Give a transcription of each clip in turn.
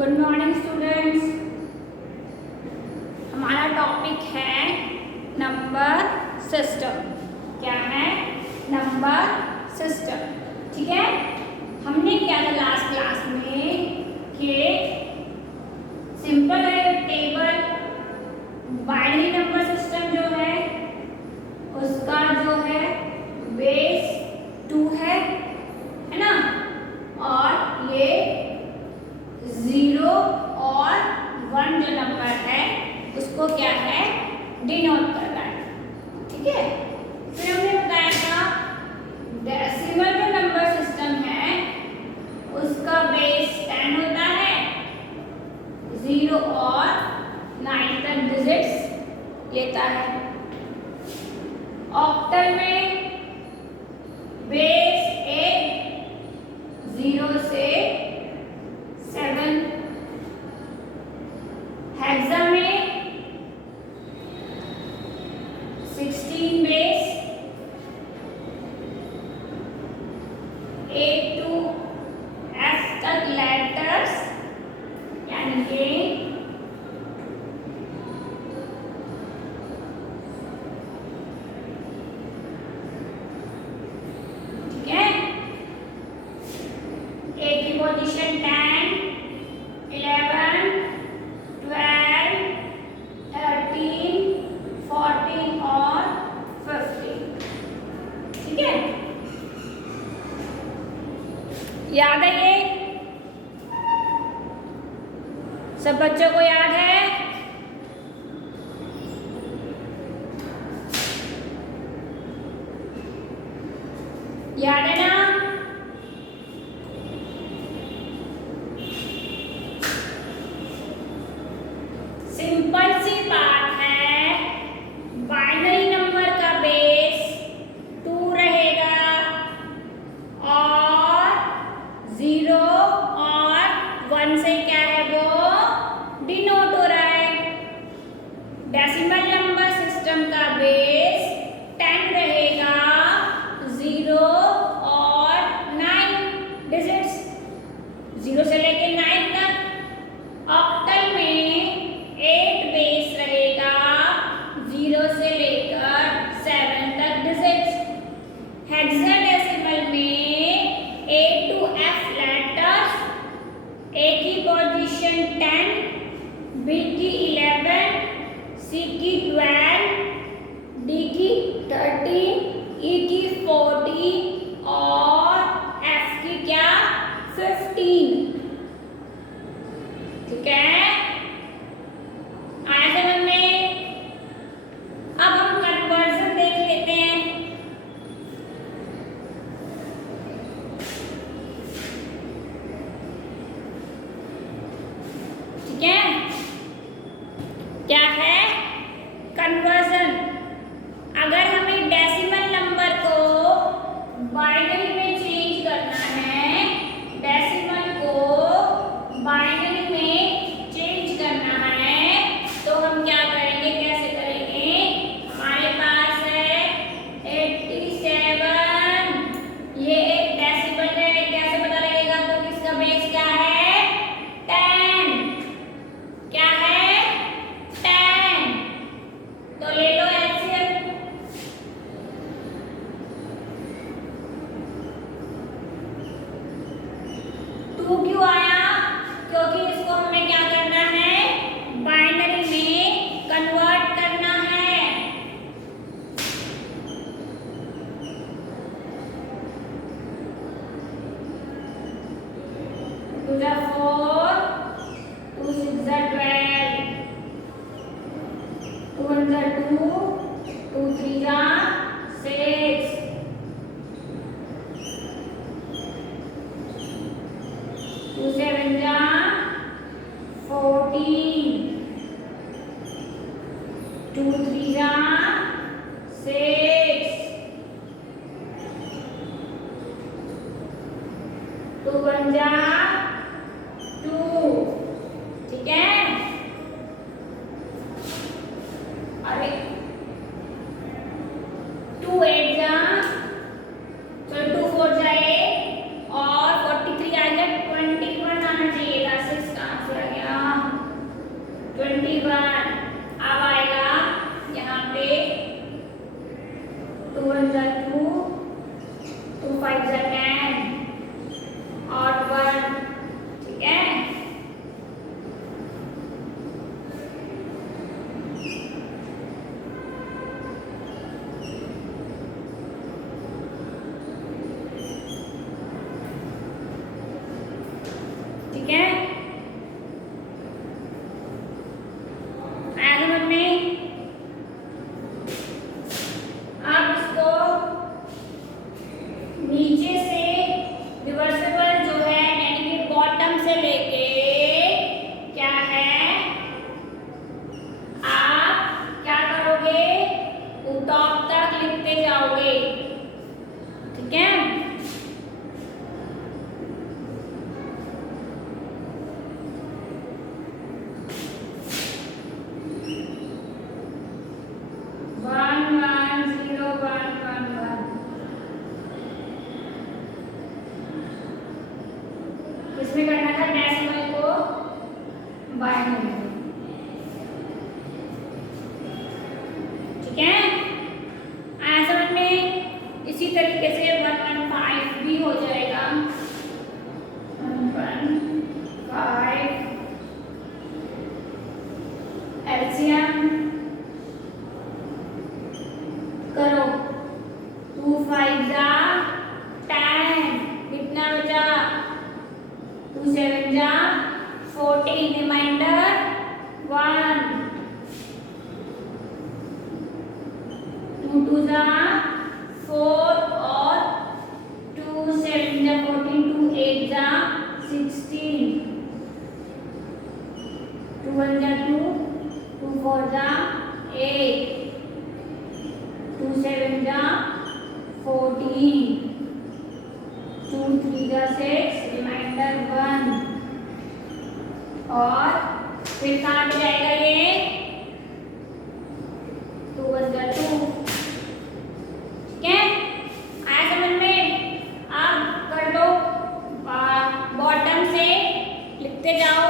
Good morning students. हमारा topic है number system. क्या है? Number system. ठीक है, हमने किया था लास्ट क्लास में कि सिंपल है टेबल बाइनरी नंबर सिस्टम जो है उसका जो है बेस 2 है ना, और ये 0 और 1 जो नंबर है उसको क्या है डिनोट कर रहा है। ठीक है, फिर हमने बताया था डेसिमल जो नंबर सिस्टम है उसका बेस 10 होता है, 0 और 9 तक डिजिट्स लेता है। ऑक्टल में बेस 8 0 से 7, हेक्सा में 16 बेस 8 to F तक लेटर्स यानी कि ठीक है, A की पोजीशन 10, 11, 12, 13, 14 और 15। ठीक है, याद है ये? सब बच्चों को याद है? याद है ना? सिंपल सी बात है, बाइनरी नंबर का बेस 2 रहेगा और 0 और 1 से क्या है वो डिनोट हो रहा है। डेसिमल नंबर सिस्टम का बेस 10 रहेगा, 0 और 9 डिजिट्स, 0 से लेके 9 तक। ऑक्टल में 8 बेस रहेगा, 0 से लेकर 7 तक डिजिट्स। हेक्साडेसिमल में A to F letters, A की पोजीशन 10, B की 11, C की 12, D की 13, E की 14 और F की क्या 15। ठीक है, आया समझ में? अब हम कन्वर्जन देख लेते हैं। ठीक है, क्या है कन्वर्जन? अगर हमें डेसिमल नंबर को बाइनरी में चेंज करना है, डेसिमल को बाइनरी में चेंज करना है तो हम क्या करेंगे, कैसे करेंगे? हमारे पास है 87, ये एक डेसिमल है, कैसे पता लगेगा? तो इसका बेस क्या है 10। क्या है 10, तो ले लो एलसीएम। 2 क्यों आया? क्योंकि इसको हमें क्या करना है, बाइनरी में कन्वर्ट करना है। टू जा 4, 2 6 जा 12, 2 1 जा 2, 2 3 जा 6, 2 7 जा 14, 2 3 जा 6, 2 1 जा 2। ठीक है, अरे 2 8 जा, चलो 2 4 जा 8 और 43 आ गया, 21 आना चाहिए था। 6 कहाँ से ठीक है, आया समझ में। अब इसको नीचे से रिवर्सिबल जो है यानी कि बॉटम से लेके क्या है, आप क्या करोगे, टॉप तक लिखते जाओगे। ठीक है, इसमें करना था डेसिमल को बाइनरी। ठीक है, आया समझ में। इसी तरीके से 115 भी हो जाएगा। 115 एलसीएम करो, 2 5 जा 10, कितना बचा, 2 7 जा 14, रिमाइंडर 1, 2 2 जा 4 और 2 7 जा 14, 2 8 जा 16, 2 1 जा 2, 2 4 जा 8, 2 7 जा 14, 2 3 जा 6, रिमाइंडर 1 और फिर कहाँ पे जाएगा ये, 2 1 जा 2। ठीक है, आया समझ में। अब कर लो, बॉटम से लिखते जाओ,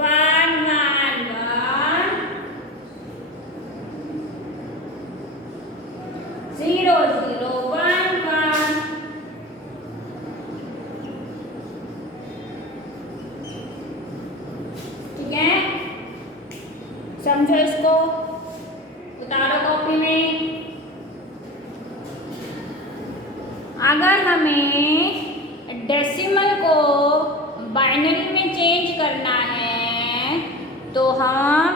1 1 1 0 0 1 1। ठीक है, समझो इसको, उतारो कॉपी में। अगर हमें डेसिमल को बाइनरी में चेंज करना है तो हम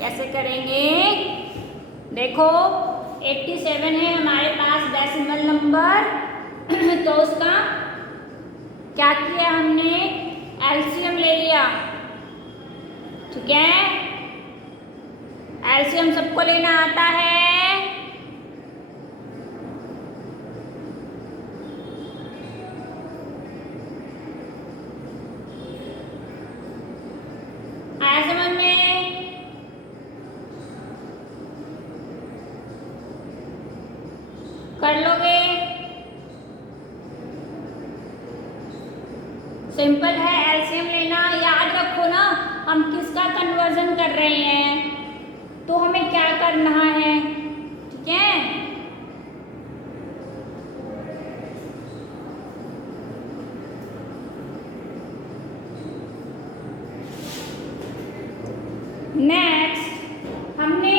कैसे करेंगे, देखो 87 है हमारे पास डेसिमल नंबर तो उसका क्या किया हमने, एलसीएम ले लिया। ठीक है, एलसीएम सबको लेना आता है। आया समझ में। कर लोगे, सिंपल है, एलसीएम लेना। याद रखो ना, हम किसका कन्वर्जन कर रहे हैं तो हमें क्या करना है। ठीक है, नेक्स्ट हमने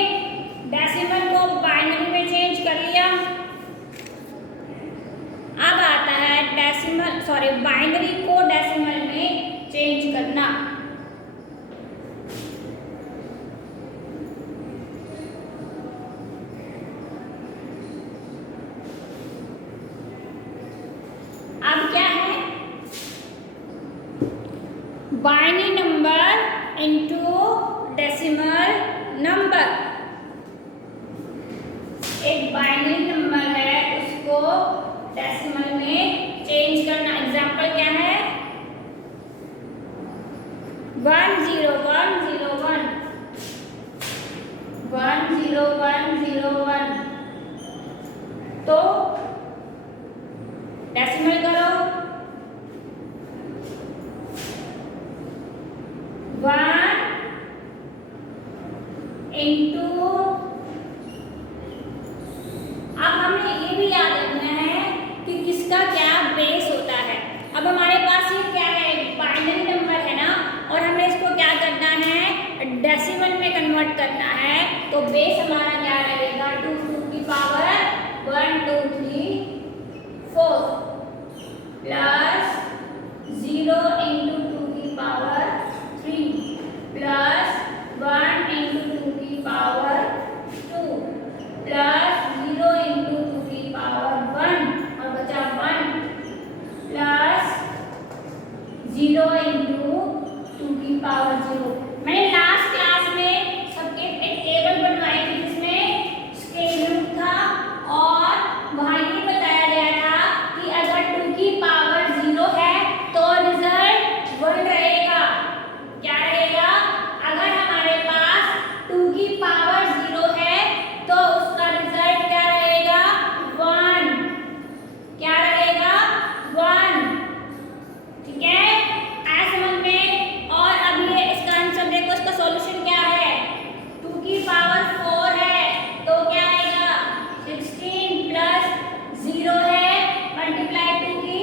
डेसिमल को बाइनरी में चेंज कर लिया। अब आता है डेसिमल बाइनरी को डेसिमल में चेंज करना। अब क्या है, binary number into decimal number. एक बाइनरी नंबर है उसको डेसिमल में चेंज करना। एग्जांपल क्या है, 10101 10101 तो डेसिमल करो, 1 इंटू। अब हमें ये भी याद रखना है कि किसका क्या बेस होता है। अब हमारे पास ये क्या है, बाइनरी नंबर है ना, और हमें इसको क्या करना है, डेसिमल में कन्वर्ट करना है। तो बेस हमारा क्या रहेगा, 2 की पावर 1 2 3 4 प्लस 0 इंटू 2 की पावर प्लस 1 इंटू 2 की पावर 2 प्लस 0 इंटू 2 की पावर 1 और बचा 1 प्लस 0 इंटू 2 की पावर 0। मैंने लास्ट क्लास में सबके एक टेबल बनवाई थी जिसमें स्क्वायर रूट था और वहाँ ये बताया गया था कि अगर 2 की पावर 0 है तो रिजल्ट 1 रहेगा। क्या रहेगा? अगर हमारे पास 2 की पावर 0 है तो उसका रिजल्ट क्या रहेगा? 1। क्या रहेगा? 1। ठीक है, आया समझ में? और अब ये इसका आंसर देखो, इसका सॉल्यूशन क्या है? 2 की पावर 4 है तो क्या आएगा? 16 प्लस 0 है मल्टीप्लाई 2 की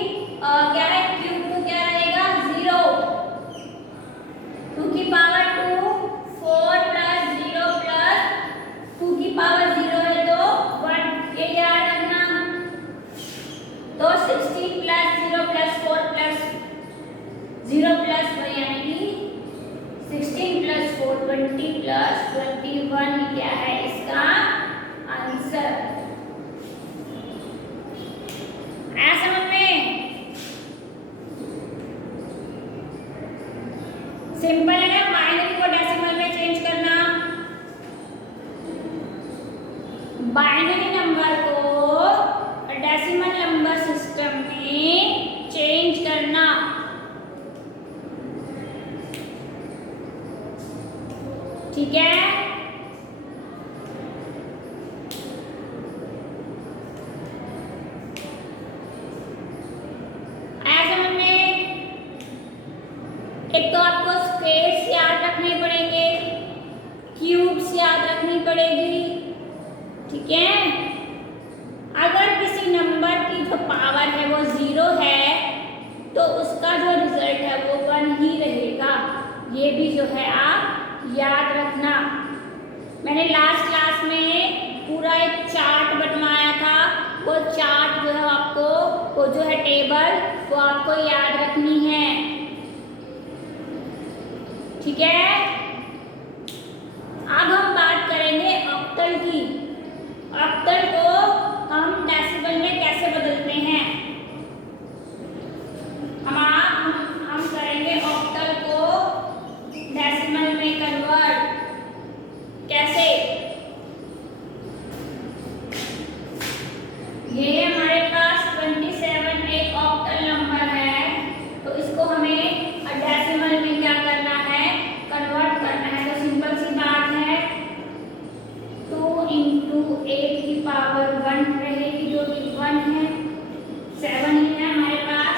क्या है क्यूब तो क्या रहेगा? 0। 2 की पावर 2 4 प्लस 0 प्लस 2 की पावर 0 है तो 1। ये याद रखना। तो 16 प्लस 0 प्लस 4 प्लस 0 प्लस 1 यानी कि 16 प्लस 4 20 प्लस 21 क्या है इसका आंसर। आया समझ में? सिंपल है ना, बाइनरी को डेसिमल में चेंज करना। बाइनरी नंबर को डेसिमल नंबर सिस्टम में चेंज करना। ठीक है, आया समझ में? एक तो आपको स्क्वायर्स याद रखने पड़ेंगे, क्यूब्स याद रखनी पड़ेगी। ठीक है, अगर किसी नंबर की जो पावर है वो 0 है तो उसका जो रिजल्ट है वो 1 ही रहेगा। ये भी जो है आप याद रखना। मैंने लास्ट क्लास में पूरा एक चार्ट बनवाया था, वो चार्ट जो है आपको, वो जो है टेबल, वो आपको याद रखनी है। ठीक है, अब हम बात करेंगे ऑक्टल की। ऑक्टल को हम डेसिमल में कैसे बदलते हैं? हम करेंगे ऑक्टल को डेसिमल में कन्वर्ट। कैसे? ये हमारे पास 27 एक ऑक्टल नंबर है तो इसको हमें डेसिमल में क्या करना है? कन्वर्ट करना है। तो सिंपल सी बात है, 2 इंटू 8 की पावर 1 रहेगी जो कि 1 है, 7 ही है हमारे पास,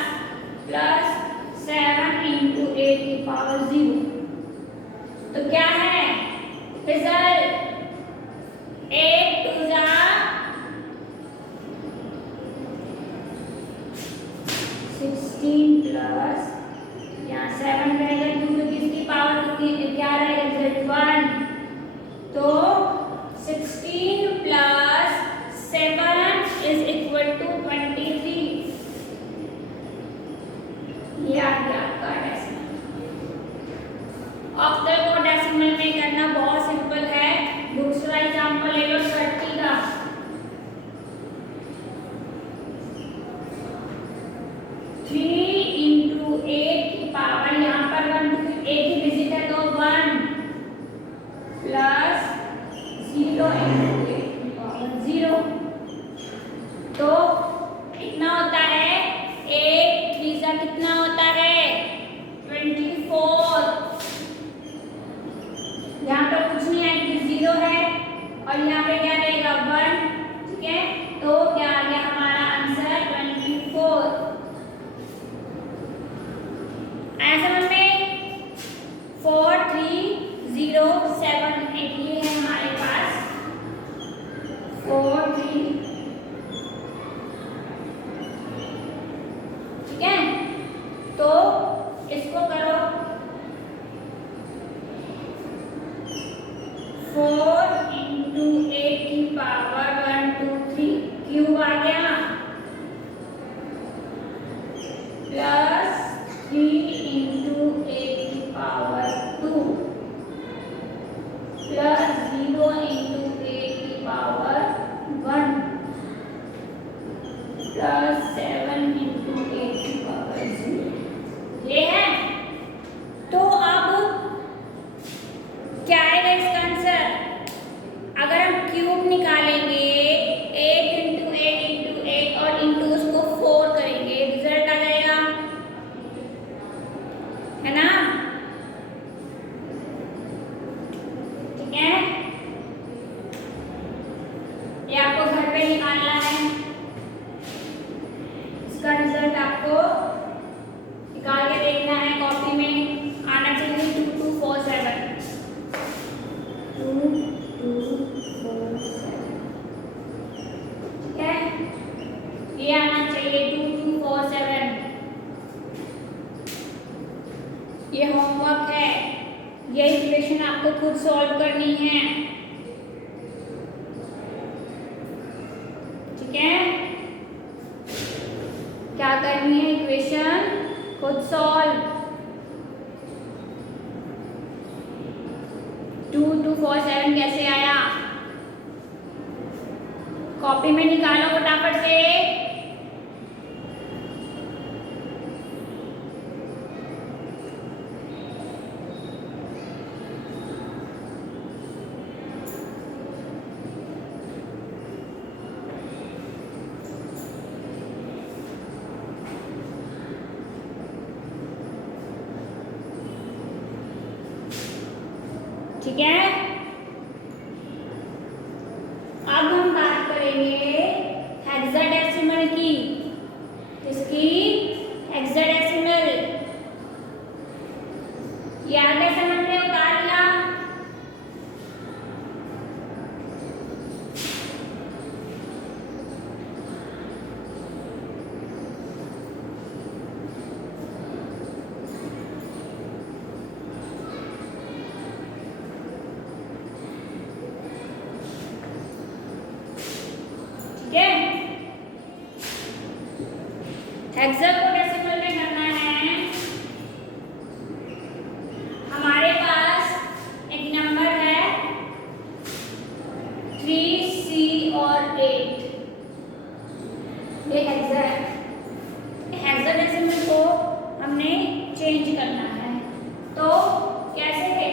प्लस 7 इंटू 8 की पावर 0। तो क्या है रिजल्ट? 8 2 जा 16 प्लस यहाँ 7 रहेगा क्योंकि इसकी पावर कितनी क्या रहेगा? रिजल्ट 1। तो 16 प्लस 7 इज इक्वल टू 23। ये आ गया आपका डेसिमल। ऑक्टल को डेसिमल में करना बहुत सिंपल है। दूसरा एग्जांपल ले लो 30 का। 3 इंटू 8 की पावर यहाँ पर 1 एक ही डिजिट है तो 1 प्लस 0 इंटू 8 की पावर 0। तो कितना होता है? 8 3 जा कितना होता है? 24। यहाँ पर कुछ नहीं आएगी, 0 है और यहाँ पे क्या रहेगा? 1। ठीक है, तो क्या आ गया हमारा आंसर? 24। आया समझ में? 4 3 0 7 8 ये है हमारे पास ये होमवर्क है, ये इक्वेशन आपको खुद सॉल्व करनी है, ठीक है। क्या करनी है, इक्वेशन खुद सॉल्व। 2 2 4 7 कैसे आया, कॉपी में निकालो फटाफट से। ठीक है, अब हम बात करेंगे हेक्साडेसिमल की। किसकी, हेक्साडेसिमल। याद है, समझ में उतार लिया। ठीक है, हेक्साडेसिमल में करना है। हमारे पास एक नंबर है 3 C और 8। ये हेक्साडेसिमल को हमने चेंज करना है, तो कैसे,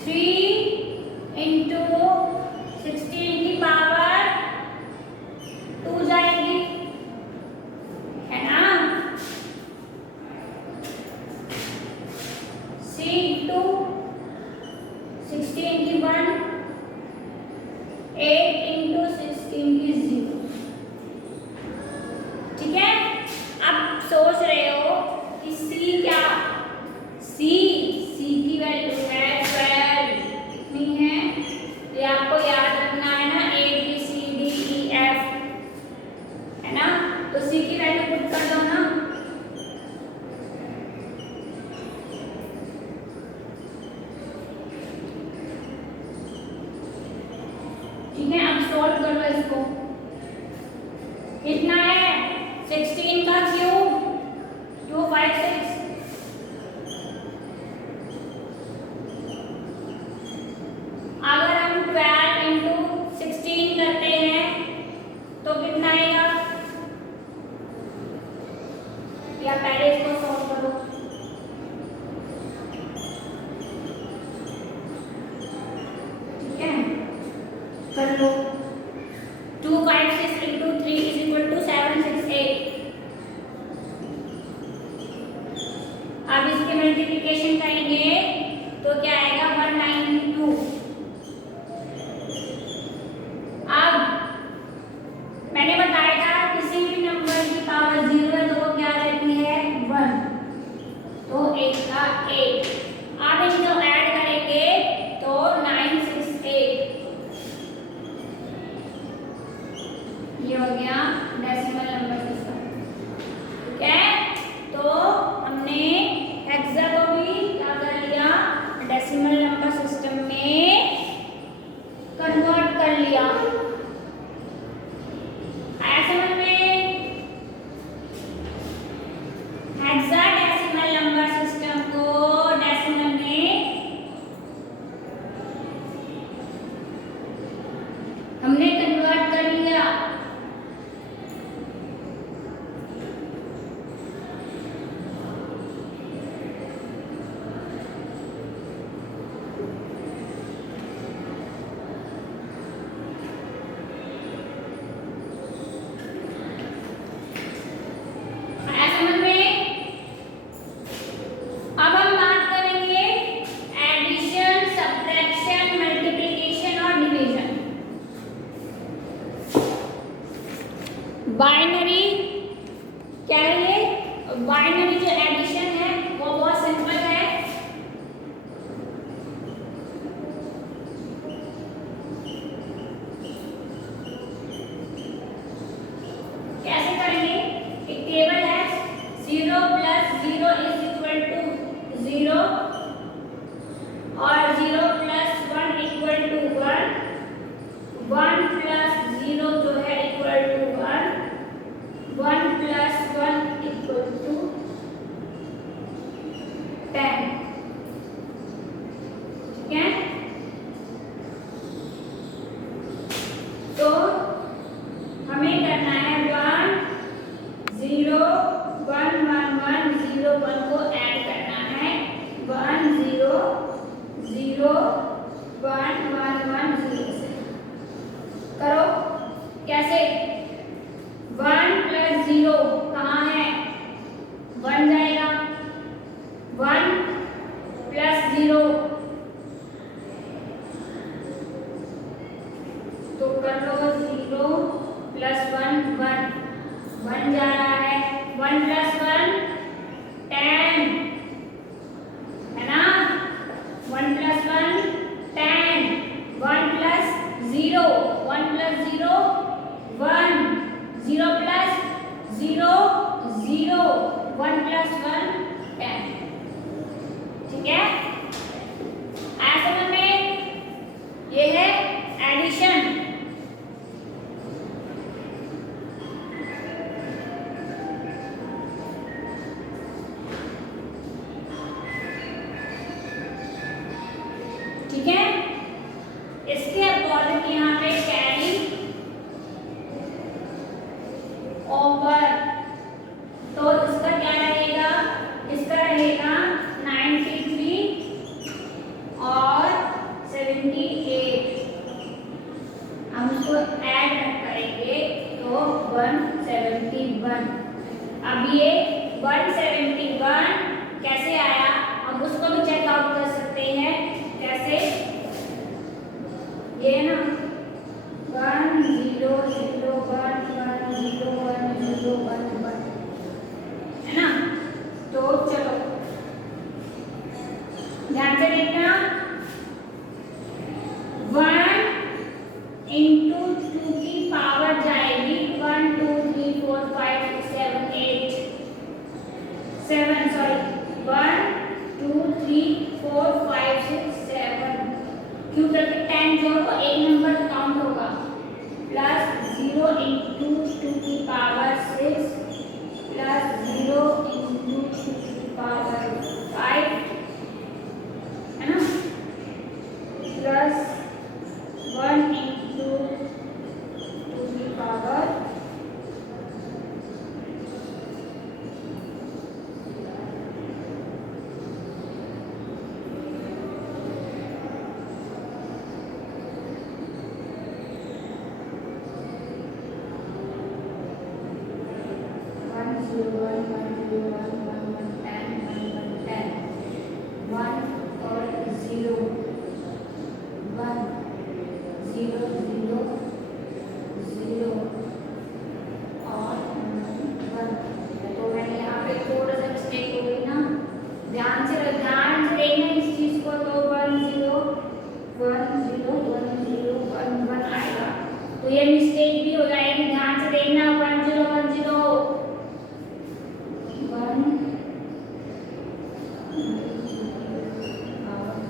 3 इंटू 16 की पावर 2 जाएगी, है ना। C इंटू 16 की 1, 8 इंटू 16 की 0। ठीक है, अब सोच रहे हो कि C क्या, C की वैल्यू है 12, कितनी है, ये आपको याद रखना है ना, A B C D E F, है ना। तो C की वैल्यू पुट कर दो ना। ठीक है, अब सॉल्व कर लो इसको। कितना है, 16 का क्यूब, 256। अगर हम 12 इंटू 16 करते हैं तो कितना आएगा, या पहले इसको सॉल्व करो। ठीक है, कर लो। 256 इंटू 3 इज इक्वल टू 768। अब इसके मल्टीप्लिकेशन करेंगे तो क्या आएगा, 192। अब मैंने बताया था किसी भी नंबर की पावर 0 है तो वो क्या रहती है, 1। तो 1 का 8। अब इनको ऐड करेंगे तो 968। ये हो गया डेसिमल नंबर सिस्टम। ठीक है, तो हमने हेक्सा को भी क्या कर लिया, डेसिमल नंबर सिस्टम में कन्वर्ट कर लिया। आया समझ में, हेक्साडेसिमल नंबर सिस्टम को डेसिमल में हमने कन्वर्ट कर लिया। बाइनरी क्या है, ये बाइनरी जो एडिशन है वो बहुत सिंपल है। कैसे करेंगे, एक टेबल है, 0 + 0 = 10, ठीक है। तो हमें करना है 1 0 1 1 1 0 1 को ऐड करना है। 1 0 0 1 1 1 0 से करो। कैसे? 1 प्लस 0 कहाँ है? 1 जाएगा। 1 प्लस 0 तो कर लो 0 प्लस 1 1 1 जा रहा है। 1 प्लस 1 10 है ना। 1 plus 1 10 1 plus 0 1 plus 0 1 0 plus 0 0 1 plus 1 10, ठीक है। आया समझ में? ये है एडिशन। ठीक है। इसके अपोजिट यहाँ पे कैरी ओवर, तो इसका क्या रहेगा? इसका रहेगा 93 और 78। हम उसको ऐड करेंगे तो 171। अब ये 171 कैसे आया? अब उसको भी चेकआउट कर सकते हैं। कैसे? ये ना 1 0 0 1 1 0 1 0 1 1 है ना। तो चलो ध्यान से देखना। 1 इंटू 2 की पावर जाएगी 1 2 3 4 5 6 7 8 7 सॉरी 1 2 3 4 5 6 7 क्यों करके 10 जोड़ो एक नंबर काउंट होगा। प्लस 0 इंटू 2 की पावर 6 प्लस 0 इंटू 2 की पावर 5 है ना। प्लस 1 इंटू 2 की पावर 1 1 आएगा। तो ये मिस्टेक भी हो जाएगी, ध्यान से देखना। 1 0 1 0 1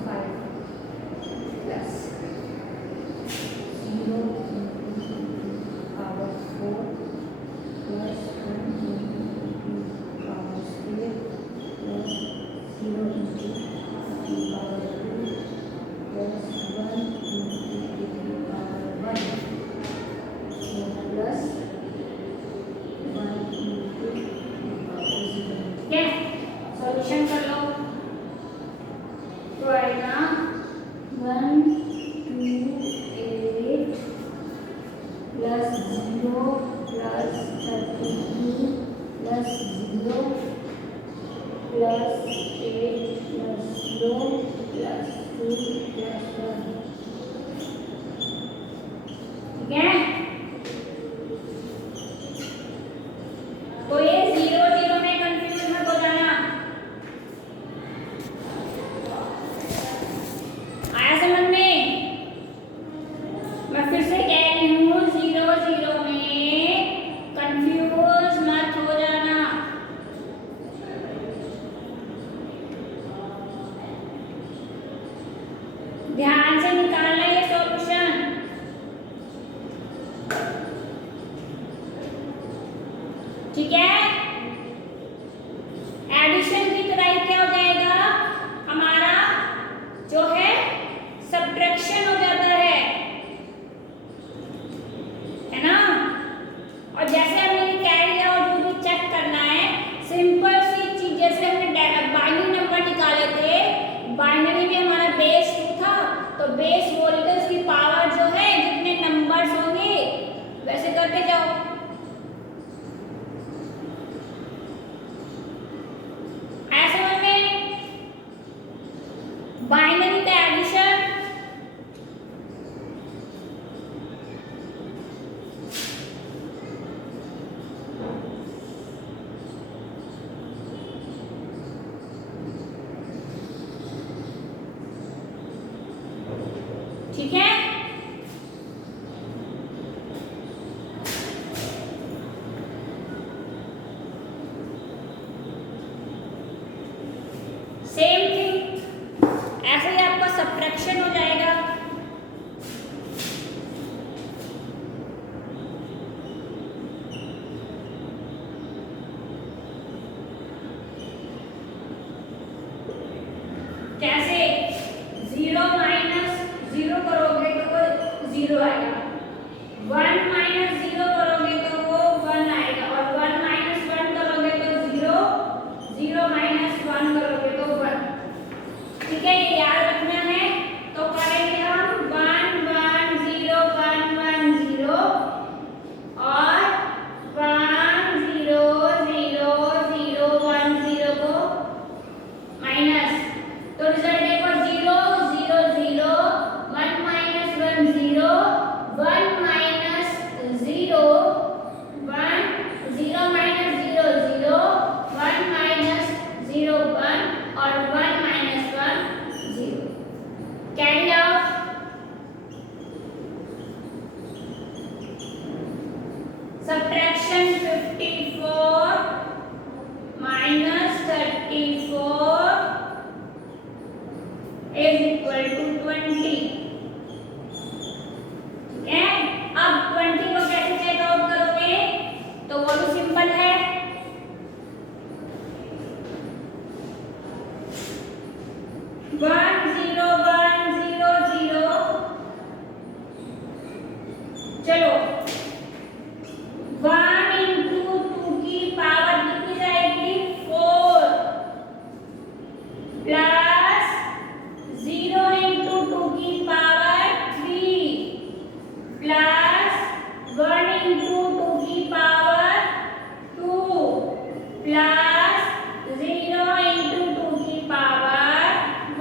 5 plus 0 power 4 plus 1 power 6 plus 0 power 2 plus 1 power 1 plus 1 ठीक है। सॉल्यूशन कर लो तो आएगा 128 plus 0 plus 32 plus 0 plus 8 plus 2 plus 2 plus 1 ठीक है। तो ये 0 0 में कंफ्यूज मत हो जाना। आया समझ में? मैं फिर से कह रही हूँ 0 0 में कंफ्यूज मत हो जाना। ध्यान से निकालना ये सॉल्यूशन। ठीक है। सेम थिंग ऐसे ही आपका सब्ट्रैक्शन हो जाएगा। कैसे? 0 माइनस 0 करोगे तो वो 0 आएगा, 1 माइनस 0 करोगे तो वो 1 आएगा, और 1 माइनस 1 करोगे तो 0, 0 माइनस 1 करोगे तो 1। ठीक है, ये याद रखना है। तो करेंगे हम 1 1 0 1 1 0 और 1 0 0 0 1 0 को माइनस, तो रिजल्ट देखो 0 0 0 1 माइनस 1 0 1 माइनस 0 1 0 माइनस 0 0 1 माइनस 0 1 और 1 minus 1 0। Carry out. Subtraction 54 minus 34 is equal to 20। ठीक है, अब 20 को कैसे चेक आउट करोगे? तो वो भी सिंपल है। 1 0 1 0 0, चलो 1 इंटू 2 की पावर कितनी जाएगी? 4 प्लस 0 इंटू 2 की पावर 3 प्लस 1 इंटू 2 की पावर 2 प्लस 0 इंटू 2 की पावर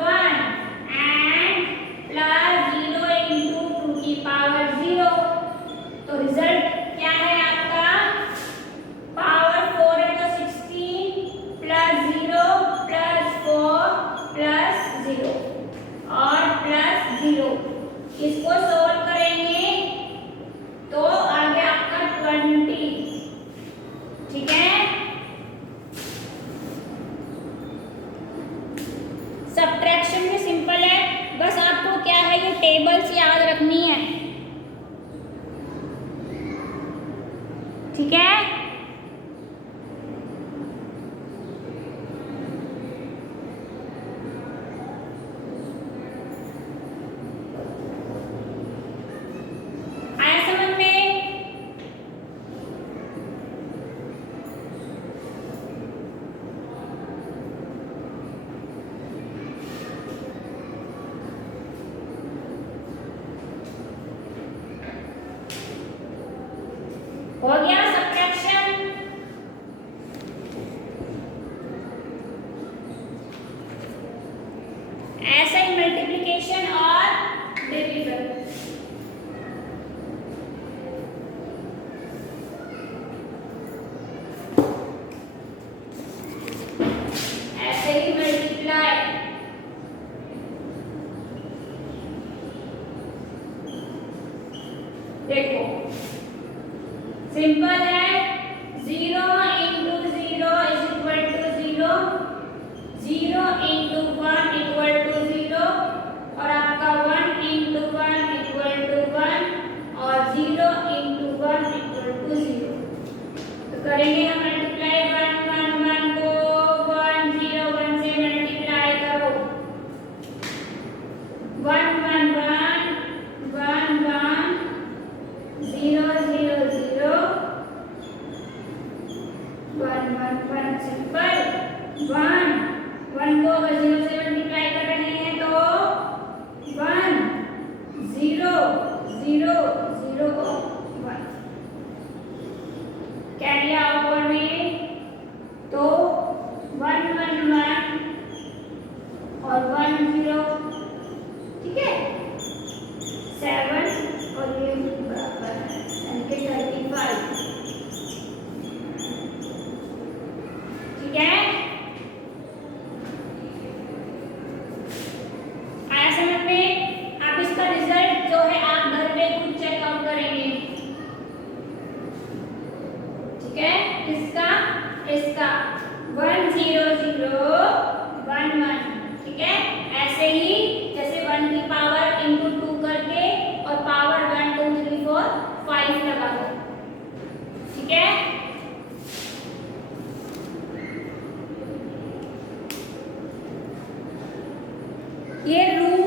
1 एंड प्लस 0 इंटू 2 की पावर 0। तो रिजल्ट क्या है आपका? पावर 4 है तो 16 प्लस 0 प्लस 4 प्लस 0 और प्लस 0। इसको सोल्व करेंगे तो आगे आपका 20। ठीक है, सब्ट्रैक्शन भी सिंपल है, बस आपको क्या है ये टेबल्स याद रखनी है। ठीक है, आया समझ में? हो गया सब्ट्रैक्शन। ऐसे ही मल्टीप्लिकेशन और डिवीजन। ऐसे ही मल्टीप्लाई, देखो सिंपल है। 0 into 0 is equal to 0, 0 into 1 equal to 0 और आपका 1 इंटू 1 इक्वल टू 1 और 0 इंटू 1 इक्वल टू 0। तो करेंगे हम मल्टीप्लाई 1 1 1 को 1 0 1 से मल्टीप्लाई करो। 1 1 1 1 1 0 0 0 1 1 1 सिंपल। 1 1 को अगर 0 से मल्टीप्लाई कर रहे हैं तो 1 0 0 0 को 1 कैरी आउट में, तो 1 1 1 और 1 0। ठीक है, 7 और ये बराबर है यानी कि 35। ठीक है, आया समझ में? आप इसका रिजल्ट ये रूट